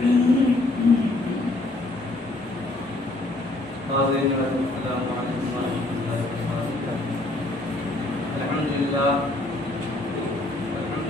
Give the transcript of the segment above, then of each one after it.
السلام علیکم ورحمۃ اللہ وبرکاتہ۔ الحمد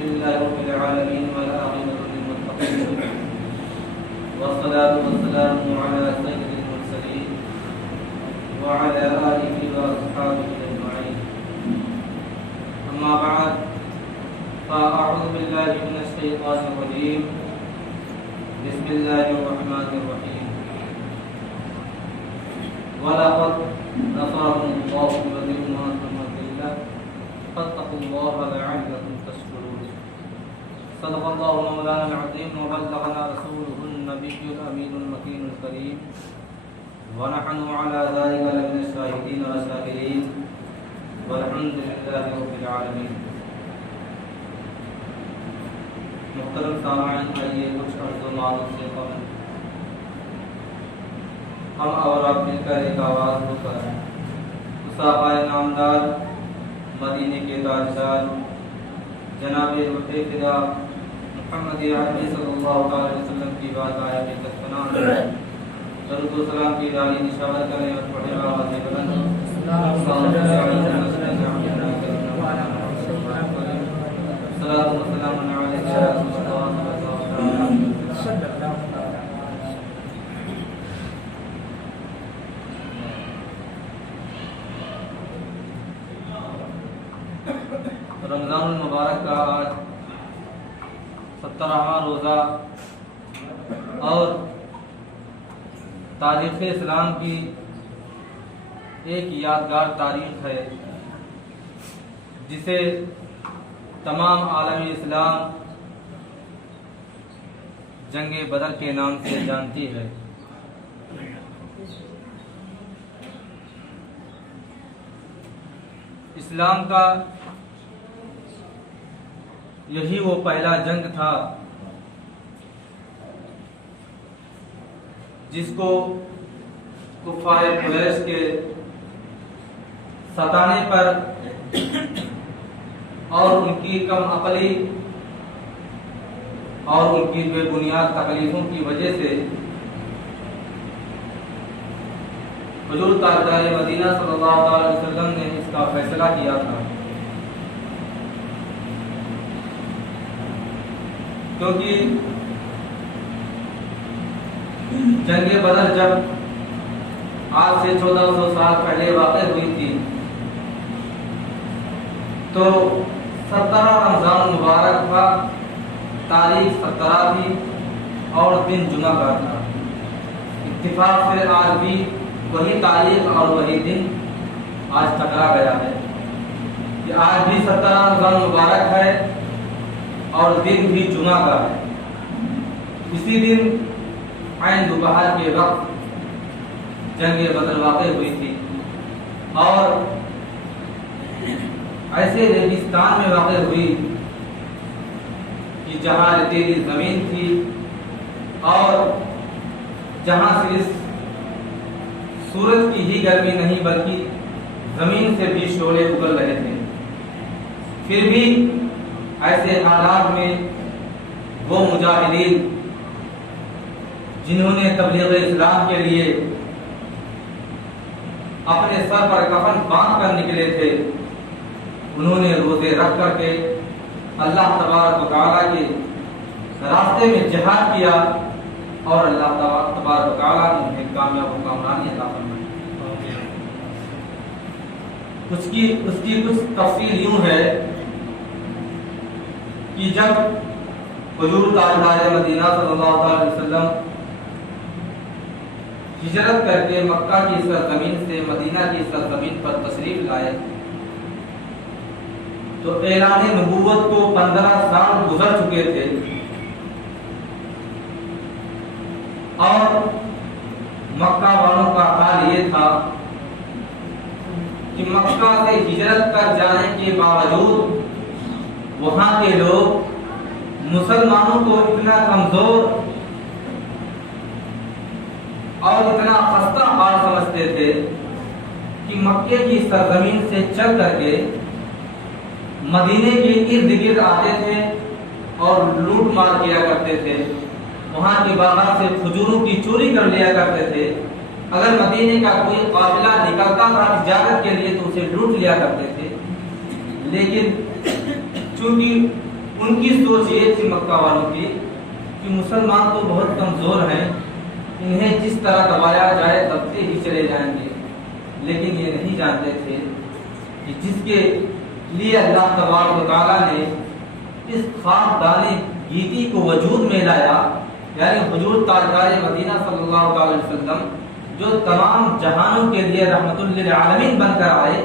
للہ رب العالمین والعاقبۃ للمتقین والصلاة والسلام علی سید المرسلین وعلی آلہ واصحابہ اجمعین، اما بعد فاعوذ باللہ من الشیطان الرجیم، بسم اللہ الرحمن الرحیم۔ وَلَقَدْ نَصَرَكُمُ اللَّهُ بِبَدْرٍ وَأَنْتُمْ أَذِلَّةٌ فَاتَّقُوا اللَّهَ لَعَلَّكُمْ تَشْكُرُونَ۔ صدق الله مولانا العظيم وبلغنا رسوله النبي الأمين المكين الكريم، ونحن على ذلك لمن الشاهدين والشاكرين، والحمد لله رب العالمين۔ محترم سامعین، آئیے کچھ عرض و معروف سے قبل ہم اور آپ مل کر ایک آواز ہو کر مصطفیٰ نامدار مدینے کے تاجدار جناب روح فدا محمد عربی صلی اللہ علیہ وسلم کی بارگاہ میں تسبیح درود و سلام کی ڈالی نشاور کریں اور پڑھیں آواز بلند صلاۃ و سلام علیک یا رسول اللہ۔ رمضان المبارک کا آج 17واں روزہ اور تاریخ اسلام کی ایک یادگار تاریخ ہے جسے تمام عالم اسلام جنگ بدر کے نام سے جانتی ہے۔ اسلام کا یہی وہ پہلا جنگ تھا جس کو کفار قریش کے ستانے پر اور ان کی کم عقلی اور ان کی بے بنیاد تکلیفوں کی وجہ سے حضور تاجدار مدینہ صلی اللہ علیہ وسلم نے اس کا فیصلہ کیا تھا، کیونکہ جنگ بدر جب آج سے 1400 سال پہلے واقع ہوئی تھی تو 17 رمضان مبارک کا تاریخ 17 تھی اور دن جمعہ کا تھا۔ اتفاق سے آج بھی وہی تاریخ اور وہی دن آج ٹکرا گیا ہے کہ آج بھی 17 رمضان مبارک ہے اور دن بھی جمعہ کا ہے۔ اسی دن عین دوپہر کے وقت جنگ بدر واقع ہوئی تھی اور ایسے ریگستان میں واقع ہوئی کہ جہاں ریتیلی زمین تھی اور جہاں صرف سورج کی ہی گرمی نہیں بلکہ زمین سے بھی شعلے اگل رہے تھے، پھر بھی ایسے حالات میں وہ مجاہدین جنہوں نے تبلیغ اسلام کے لیے اپنے سر پر کفن باندھ کر نکلے تھے، انہوں نے روزے رکھ کر کے اللہ تبارک و تعالیٰ کے راستے میں جہاد کیا اور اللہ تبارک و تعالیٰ نے انہیں کامیاب و کامرانی عطا فرمائی۔ اس کی کچھ تفصیل یوں ہے کہ جب حضور تاجدار مدینہ صلی اللہ علیہ وسلم ہجرت کر کے مکہ کی سرزمین سے مدینہ کی سرزمین پر تشریف لائے تو اعلان نبوت کو 15 سال گزر چکے تھے اور مکہ والوں کا حال یہ تھا کہ مکہ سے ہجرت کر جانے کے باوجود وہاں کے لوگ مسلمانوں کو اتنا کمزور اور اتنا خستہ حال سمجھتے تھے کہ مکے کی سرزمین سے چل کر کے مدینے کے ارد گرد آتے تھے اور لوٹ مار کیا کرتے تھے وہاں کے باغات سے کھجوروں کی چوری کر لیا کرتے تھے۔ اگر مدینے کا کوئی قافلہ نکلتا تھا تجارت کے لیے تو اسے لوٹ لیا کرتے تھے۔ لیکن چونکہ ان کی سوچ یہ تھی مکہ والوں کی کہ مسلمان تو بہت کمزور ہیں، انہیں جس طرح دبایا جائے دبتے ہی چلے جائیں گے، لیکن یہ نہیں جانتے تھے کہ جس کے لیے اللہ تبارک و تعالیٰ نے اس خاکدان گیتی کو وجود میں لایا، یعنی حضور تاجدار مدینہ صلی اللہ علیہ وسلم جو تمام جہانوں کے لیے رحمت للعالمین بن کر آئے،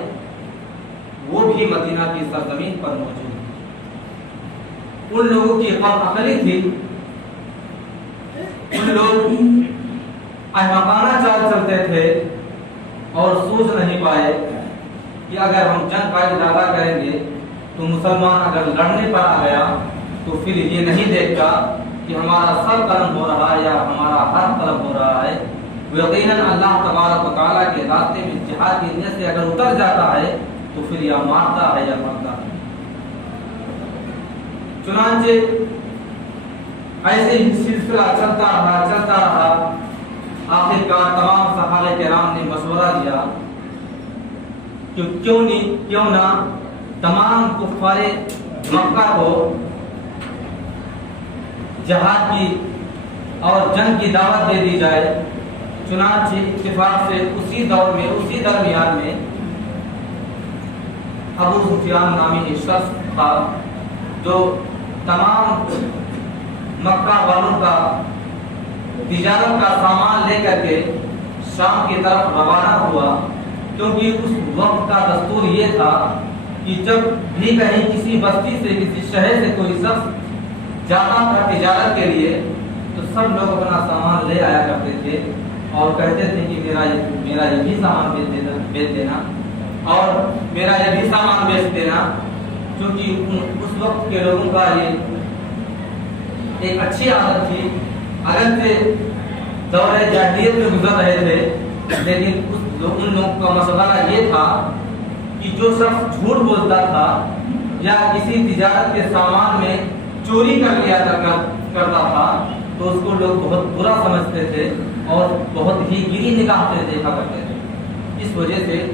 وہ بھی مدینہ کی سرزمین پر موجود ہیں۔ ان لوگوں کی قوم عقلی تھی، ان لوگ احمقانہ چال چلتے تھے اور سوچ نہیں پائے کہ اگر ہم جنگ کا ارادہ کریں گے تو مسلمان اگر لڑنے پر آ گیا تو پھر یہ نہیں دیکھتا کہ ہمارا سر قلم ہو رہا ہے یا ہمارا ہر طرف ہو رہا ہے، وہ یقیناً اللہ تبارک و تعالیٰ کے راستے میں جہاد کی نیت سے اگر اتر جاتا ہے تو پھر یا مارتا ہے یا مرتا ہے۔ چنانچہ ایسے ہی سلسلہ چلتا رہا۔ آخرکار تمام صحابہ کرام نے مشورہ دیا کہ کیوں نہ تمام کفار مکہ کو جہاد کی اور جنگ کی دعوت دے دی جائے۔ چنانچہ اتفاق سے اسی درمیان میں ابو سفیان نامی ایک شخص تھا جو تمام مکہ والوں کا تجارت کا سامان لے کر کے شام کی طرف روانہ ہوا، کیونکہ اس وقت کا دستور یہ تھا کہ جب بھی کہیں کسی بستی سے کسی شہر سے کوئی شخص جاتا تھا تجارت کے لیے تو سب لوگ اپنا سامان لے آیا کرتے تھے اور کہتے تھے کہ میرا یہ بھی سامان بیچ دینا اور میرا یہ بھی سامان بیچ دینا، کیونکہ اس وقت کے لوگوں کا یہ ایک اچھی عادت تھی۔ اگر سے دور جاہلیت میں گزر رہے تھے، لیکن ان لوگوں کا مسئلہ یہ تھا کہ جو شخص جھوٹ بولتا تھا یا کسی تجارت کے سامان میں چوری کر لیا کرتا تھا تو اس کو لوگ بہت برا سمجھتے تھے اور بہت ہی گری نگاہ سے دیکھا کرتے تھے۔ اس وجہ سے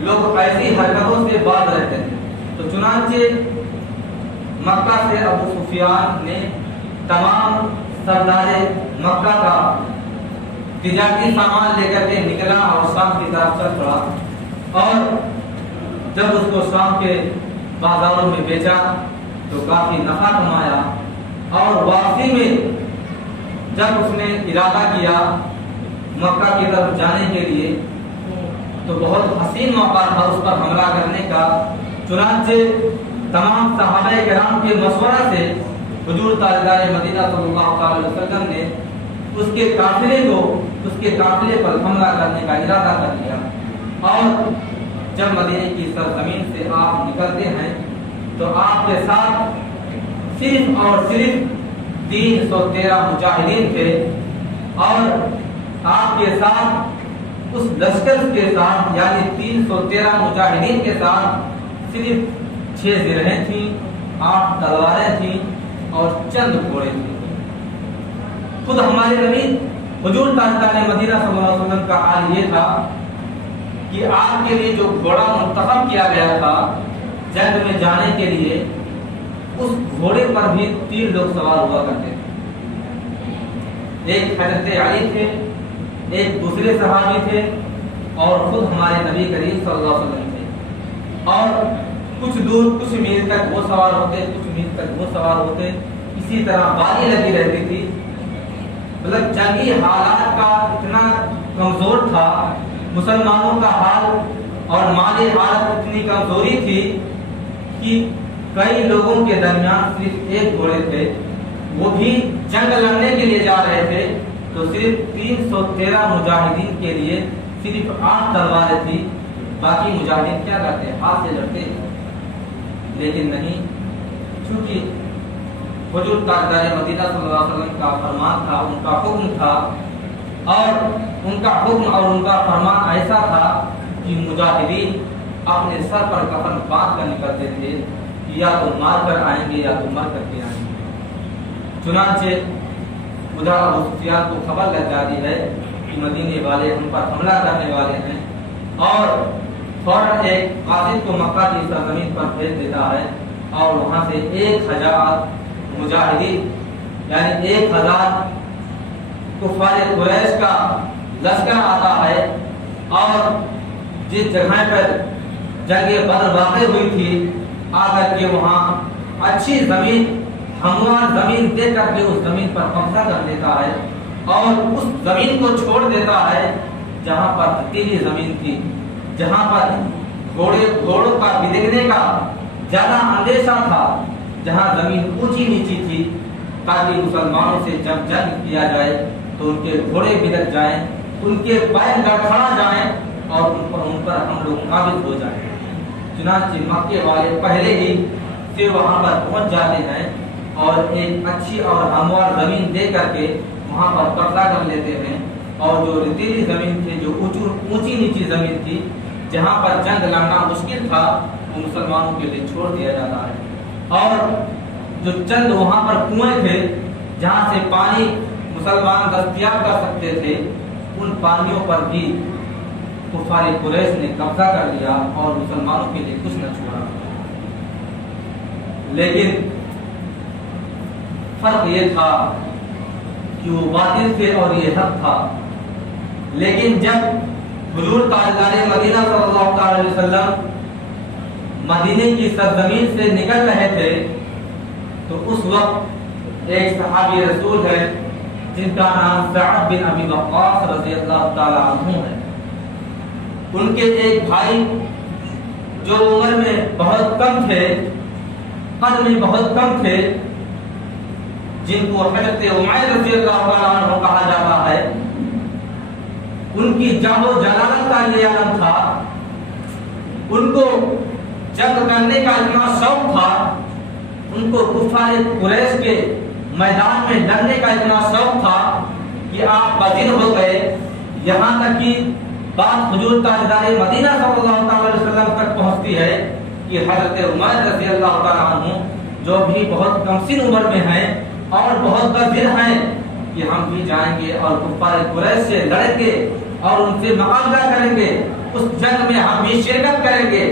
لوگ ایسی حرکتوں سے باز رہتے تھے۔ تو چنانچہ مکہ سے ابو سفیان نے تمام سردار مکہ کا تجارتی سامان لے کر کے نکلا اور شام کی طرف چل پڑا، اور جب اس کو شام کے بازاروں میں بیچا تو کافی نفع کمایا، اور واپسی میں جب اس نے ارادہ کیا مکہ کی طرف جانے کے لیے تو بہت حسین موقع تھا اس پر حملہ کرنے کا۔ چنانچہ تمام صحابہ کرام کے مشورہ سے حضور تاجدار مدینہ صلی اللہ علیہ وسلم نے اس کے قافلے پر حملہ کرنے کا ارادہ کر لیا، اور جب مدینے کی سرزمین سے آپ نکلتے ہیں تو آپ کے ساتھ صرف اور صرف 313 مجاہدین تھے، اور آپ کے ساتھ اس لشکر کے ساتھ یعنی 313 مجاہدین کے ساتھ صرف 6 زرہیں تھیں، 8 تلواریں تھیں اور چند گھوڑے تھے۔ خود ہمارے نبی حضور تاجدار مدینہ صلی اللہ علیہ وسلم کا حال یہ تھا کہ آپ کے لیے جو گھوڑا منتخب کیا گیا تھا جنگ میں جانے کے لیے، اس گھوڑے پر بھی 3 لوگ سوار ہوا کرتے تھے۔ ایک حضرت علی تھے، ایک دوسرے صحابی تھے، اور خود ہمارے نبی کریم صلی اللہ علیہ وسلم تھے، اور کچھ دور کچھ میل تک وہ سوار ہوتے، کچھ میل تک وہ سوار ہوتے، اسی طرح باری لگی رہتی تھی۔ مطلب جنگی حالات کا اتنا کمزور تھا، مسلمانوں کا حال اور مالی حالت اتنی کمزوری تھی کہ کئی لوگوں کے درمیان صرف ایک گھوڑے تھے، وہ بھی جنگ لڑنے کے لیے جا رہے تھے، تو صرف 313 مجاہدین کے لیے صرف 8 تلواریں تھی، باقی مجاہدین کیا کرتے؟ ہاتھ سے لڑتے۔ لیکن نہیں، چونکہ حضور تاجدار مدینہ صلی اللہ علیہ وسلم کا فرمان تھا، ان کا حکم تھا، اور ان کا حکم اور ان کا فرمان ایسا تھا کہ مجاہدین اپنے سر پر کفن باندھ کر نکلتے تھے کہ یا تو مار کر آئیں گے یا تو مر کر کے آئیں گے۔ چنانچہ ادھر ابو سفیان کو خبر لگ جاتی ہے کہ مدینے والے ہم پر حملہ کرنے والے ہیں، اور فوراً ایک قاصد کو مکہ کی سرزمین پر بھیج دیتا ہے، اور وہاں سے 1000 مجاہدین یعنی 1000 کفار قریش کا لشکر آتا ہے، اور جس جگہ پر جنگ بدر واقع ہوئی تھی آ کر کے وہاں اچھی زمین ہموار زمین دے کر کے اس زمین پر قبضہ کر لیتا ہے، اور اس زمین کو چھوڑ دیتا ہے جہاں پر ریتیلی زمین تھی، جہاں پر گھوڑوں کا بھگنے کا زیادہ اندیشہ تھا، جہاں زمین اونچی نیچی تھی، تاکہ مسلمانوں سے جب جنگ کیا جائے تو ان کے گھوڑے بھدک جائیں، ان کے پیر لڑکھڑا جائیں اور ان پر ہم لوگ قابض ہو جائیں۔ چنانچہ مکے والے پہلے ہی سے وہاں پر پہنچ جاتے ہیں اور ایک اچھی اور ہموار زمین دے کر کے وہاں پر قبضہ کر لیتے ہیں، اور جو ریتیلی زمین تھی، جو اونچی نیچی زمین تھی، جہاں پر جنگ لڑنا مشکل تھا، وہ مسلمانوں کے لیے چھوڑ دیا جاتا ہے، اور جو چند وہاں پر کنویں تھے جہاں سے پانی مسلمان دستیاب کر سکتے تھے، ان پانیوں پر بھی کفار قریش نے قبضہ کر لیا اور مسلمانوں کے لیے کچھ نہ چھوڑا۔ لیکن فرق یہ تھا کہ وہ باطل تھے اور یہ حق تھا۔ لیکن جب حضور تاجدار مدینہ صلی اللہ علیہ وسلم مدینے کی سرزمین سے نکل رہے تھے تو اس وقت ایک صحابی رسول ہے جن کا نام سعد بن ابی وقاص رضی اللہ تعالی عنہ ہے۔ ان کے ایک بھائی جو عمر میں بہت کم تھے، قد میں بہت کم تھے، جن کو حضرت عمیر رضی اللہ تعالی عنہ کہا جاتا ہے، ان کی جاہ و جلالت کا یہ عالم تھا، ان کو جنگ کرنے کا اتنا شوق تھا، ان کو کفار قریش کے میدان میں لڑنے کا اتنا شوق تھا کہ آپ بدر ہو گئے، یہاں تک کہ بات حضور تاجدار مدینہ صلی اللہ علیہ وسلم تک پہنچتی ہے کہ حضرت عمر رضی اللہ تعالیٰ عنہ جو بھی بہت کم سن عمر میں ہیں اور بہت بزر ہیں کہ ہم بھی جائیں گے اور کفار قریش سے لڑیں گے اور ان سے مقابلہ کریں گے، اس جنگ میں ہم بھی شرکت کریں گے۔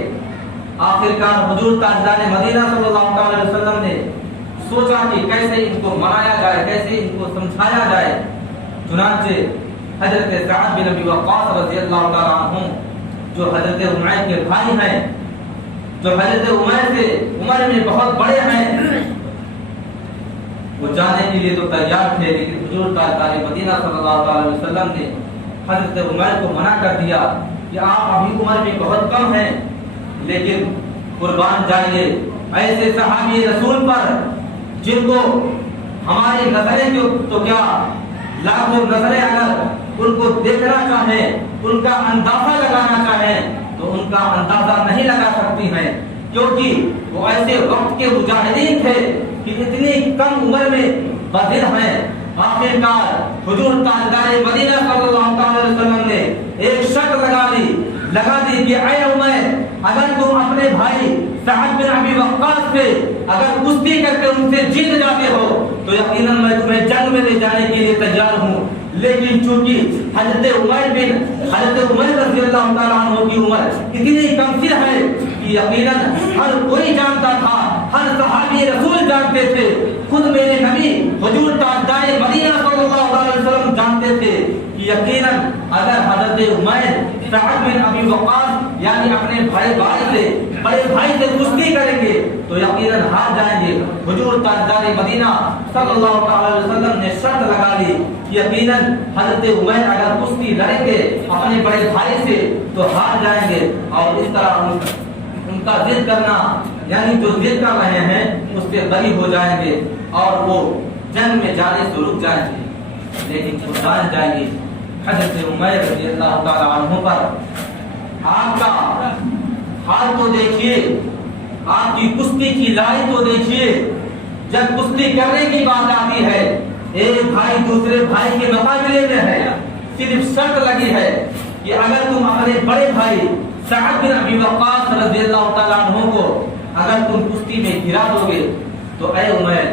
آخرکار حضور تاجدار مدینہ صلی اللہ علیہ وسلم نے سوچا کہ کیسے ان کو منایا جائے، کیسے ان کو سمجھایا جائے، چنانچہ حضرت سعد بن ابی وقاص رضی اللہ تعالیٰ عنہ جو حضرت عمیر کے بھائی ہیں، جو حضرت عمیر سے عمر میں بہت بڑے ہیں، وہ جانے کے لیے تو تیار تھے، لیکن حضور تاجدار مدینہ صلی اللہ علیہ وسلم نے حضرت عمیر کو منع کر دیا کہ آپ ابھی عمر میں بہت کم ہیں، لیکن قربان جائیے ایسے صحابی رسول پر جن کو ہماری نظریں تو کیا لاکھوں نظریں اگر ان کو دیکھنا چاہیں، ان کا اندازہ لگانا چاہیں تو ان کا اندازہ نہیں لگا سکتی ہیں، کیونکہ وہ ایسے وقت کے مجاہدین تھے کہ اتنی کم عمر میں بزر ہیں۔ آخرکار حضور تاجدار مدینہ صلی اللہ علیہ وسلم نے ایک شرط لگا دی کہ اے عمیر، اگر تم اپنے بھائی سعد بن ابی وقاص سے اگر کشتی کر کے ان سے جیت جاتے ہو تو یقیناً میں تمہیں جنگ میں لے جانے کے لیے تیار ہوں، لیکن چونکہ حضرت عمر رضی اللہ تعالیٰ عنہ کی عمر اتنی کم سی ہے کہ یقیناً ہر کوئی جانتا تھا، ہر صحابی رسول جانتے تھے، خود میرے نبی حضور تاجدار مدینہ صلی اللہ علیہ وسلم جانتے تھے کہ یقیناً اگر حضرت عمیر سعد بن ابی وقاص یعنی اپنے بڑے بھائی سے کشتی کریں گے تو یقیناً ہار جائیں گے۔ حضور تاجدار مدینہ صلی اللہ علیہ وسلم نے شرط لگا لی کہ یقیناً حضرت عمیر اگر کشتی لڑیں گے اپنے بڑے بھائی سے تو ہار جائیں گے، اور اس طرح ان کا ضد کرنا یعنی جو ضد کر رہے ہیں اس سے بری ہو جائیں گے اور وہ جنگ میں جانے سے رک جائیں گے۔ لیکن قربان جائیے حضرت عمیر رضی اللہ تعالیٰ عنہ پر آپ کا حال تو دیکھیے، آپ کی کشتی کی لڑائی تو دیکھیے، جب کشتی کرنے کی بات آتی ہے ایک بھائی دوسرے بھائی کے مقابلے میں ہے، صرف شرط لگی ہے کہ اگر تم اپنے بڑے بھائی سعد بن ابی وقاص رضی اللہ تعالیٰ عنہ کو اگر تم کشتی میں گرا دو گے تو اے عمیر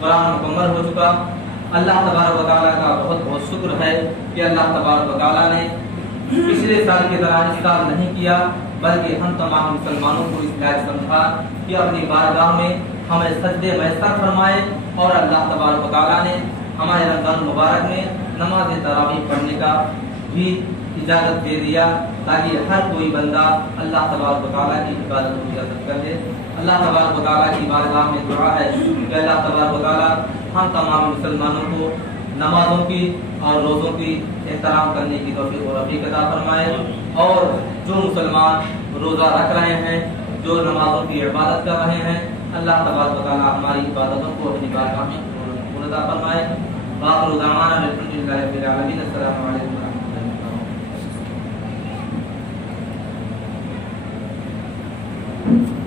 قرآن مکمل ہو چکا۔ اللہ تبارک و تعالیٰ کا بہت بہت شکر ہے کہ اللہ تبارک و تعالیٰ نے پچھلے سال کی طرح اس سال نہیں کیا، بلکہ ہم تمام مسلمانوں کو اس لائق سمجھا کہ اپنی بارگاہ میں ہمیں سجدے میسر فرمائے، اور اللہ تبارک و تعالیٰ نے ہمارے رمضان مبارک میں نماز تراویح پڑھنے کا بھی اجازت دے دیا، تاکہ ہر کوئی بندہ اللہ تبارک و تعالیٰ کی عبادت و اجازت کر لے۔ اللہ تبارک و تعالیٰ کی بارگاہ میں دعا ہے کہ اللہ تبارک و تعالیٰ ہم تمام مسلمانوں کو نمازوں کی اور روزوں کی احترام کرنے کی توفیق و رفیق عطا فرمائے، اور جو مسلمان روزہ رکھ رہے ہیں، جو نمازوں کی عبادت کر رہے ہیں، اللہ تبارک و تعالیٰ ہماری عبادتوں کو اپنی بارگاہ میں قبول عطا فرمائے۔ وآخر دعوانا الحمدللہ رب العالمین۔ السلام علیکم ورحمۃ اللہ وبرکاتہ۔